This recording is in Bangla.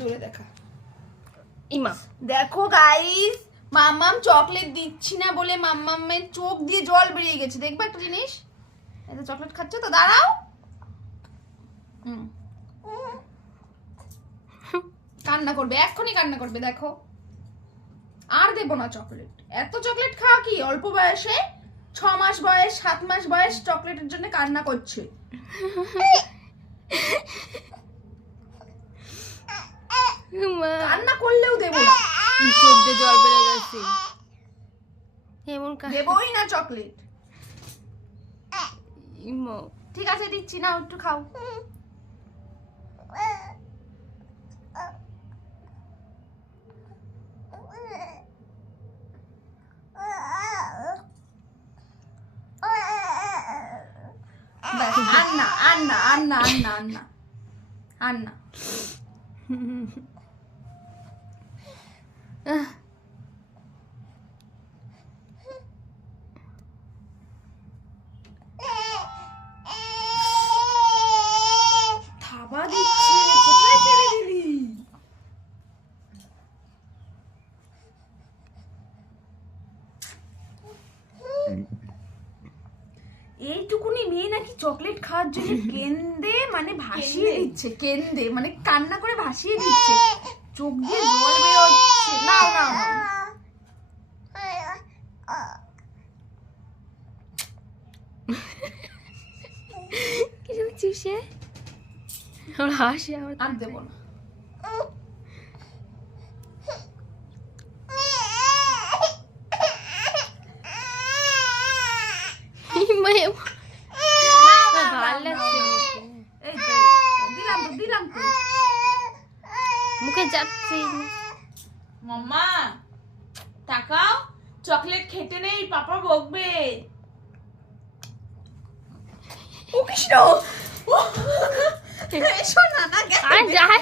দূরে দেখা। ইমা দেখো গাইস, মাম্মাম চকলেট দিচ্ছি না বলে মাম্মামের চোখ দিয়ে জল বেরিয়ে গেছে। দেখবে একটা জিনিস, এত চকলেট খাচ্ছে তো, দাঁড়াও। কান্না করবে, এক্ষুনি কান্না করবে। দেখো, আর দেবো না চকলেট। এত চকলেট খাওয়া কি অল্প বয়সে? 6 মাস বয়স, 7 মাস বয়স, চকলেটের জন্য কান্না করছে। কান্না করলেও দেবো না, চোখ দিয়ে জল বেরিয়ে গেছে। এমন দেবই না চকলেট। ইমা ঠিক আছে, দিচ্ছি না, একটু খাও। আন্না আন্না আন্না আন্না আন্না আন্না। থাবা দিচ্ছে, কোথায় ফেলে দিলি? এইটুকুনি মেয়ে নাকি চকলেট খাওয়ার জন্য কেন্দে, মানে ভাসিয়ে দিচ্ছে। কেন্দে মানে কান্না করে ভাসিয়ে দিচ্ছে, চোখ দিয়ে জল বেরোচ্ছে। নাও নাও নাও। কিছু চুষে আমার হাসি আমার আর দেবো না। ইমা ভালো লাগছে এই তো, দিলাম তো দিলাম তো। মুখে যাচ্ছে। মাম্মা তাকাও, চকলেট খেতে নেই, পাপা বকবে। ও কৃষ্ণ, এসো না না, আর যায়